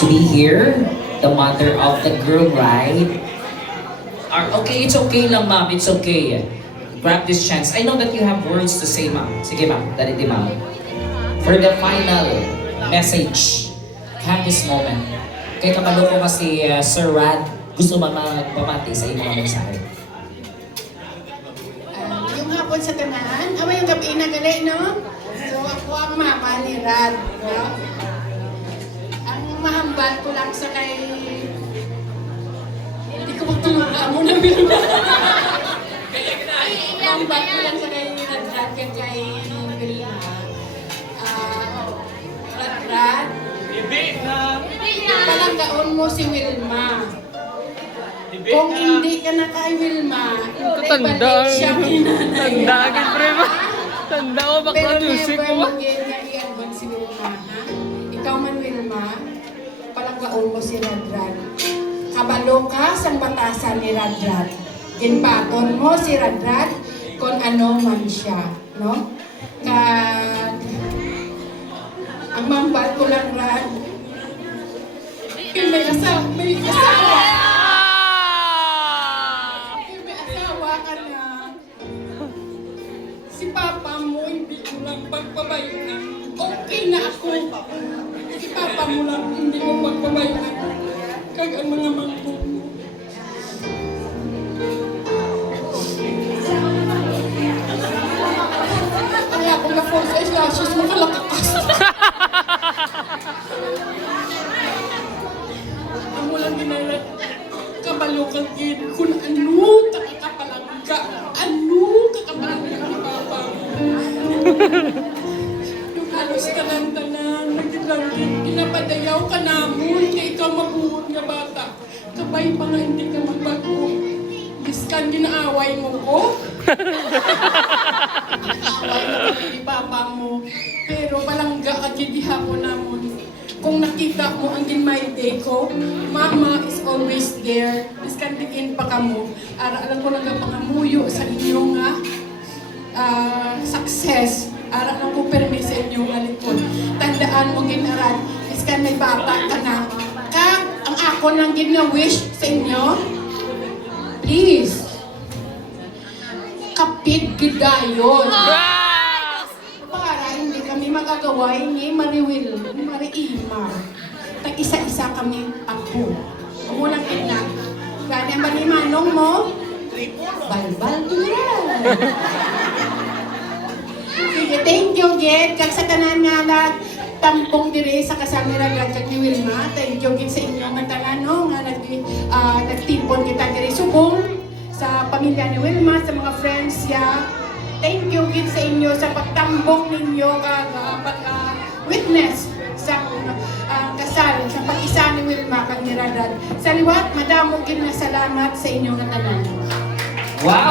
to be here, the mother of the groom, right? Okay, it's okay lang, ma'am. It's okay. Grab this chance. I know that you have words to say, ma'am. Sige, ma'am. Dariti, ma'am. For the final message, have this moment. Kaya kabalo ko kasi Sir Rad, gusto magpamati sa iyong mga mensahe. Yung hapon sa tanan, yung gabi na gali, no? So ako ang mama ni Rad, no? Ang mahambal ko lang sa kay... Hindi ko magtulungan mo na Wilma. Mahambal ko lang sa kay Rad kay Wilma. Rad, palanggaon mo si Wilma. Kung hindi ka na kay Wilma, ibalik siya kinanay. Tanda agad, pre ba? Tanda ko, bakla music Pero mo. never mag-i-advance si Wilma, ha? Ikaw man, Wilma, palanggaon mo si Radrad. Kabalo ka sa batasan ni Radrad. Ginbaton mo si Radrad kung ano man siya, no? Ang mambal ko lang, Rad, may asawa. May asawa ka na. Si Papa mo, hindi ko lang pagpabayaan. Okay na ako. Si Papa mo lang, hindi ko pagpabayaan. Kag ang mga mangko mo. Kaya kung na-false eyelashes mo, kalakakas. Ang walang ginalat, kabalukan yun kung ano kakapalangga. Ano kakapalangga ni Papa mo. Yung halos tanan-tanan, nagdilangin, pinapadayaw ka namon, kaya ikaw mabuhon nga bata. Kabay pa nga hindi ka magbago. Biskan ginaaway mo ko. Away mo ni Papa mo. Pero palangga ka gihapon namon. Kung nakita mo ang ginmayday ko, Mama is always there. Diskantingin pa ka mo. Alam ko lang ang pangamuyo sa inyong success. Lang ko permis sa inyong alikon. Tandaan mo ginaran, iskan may bata ka na. Kag ang ako nang gina-wish sa inyo, please, kapit gidayon. Para hindi kami magagaway ni Mariwil, Mariimar. Tag-isa-isa kami ako. Umulang ina. Gani ang manimanong mo? Balbal ko yan. Sige, thank you, Ged. Kag sa tanan nga nagtampong diri sa kasamira gagag ni Wilma. Thank you, Ged, sa inyo nga tanan, no? Nga nagtipon kita diri subong sa pamilya ni Wilma, sa mga friends niya. Thank you, Gid, sa inyo sa pagtambong ninyo pag-witness sa kasal, sa pag-isa ni Wilma kag ni Radrad. Sa liwat, madamo gid na salamat sa inyo nga tanan. Wow!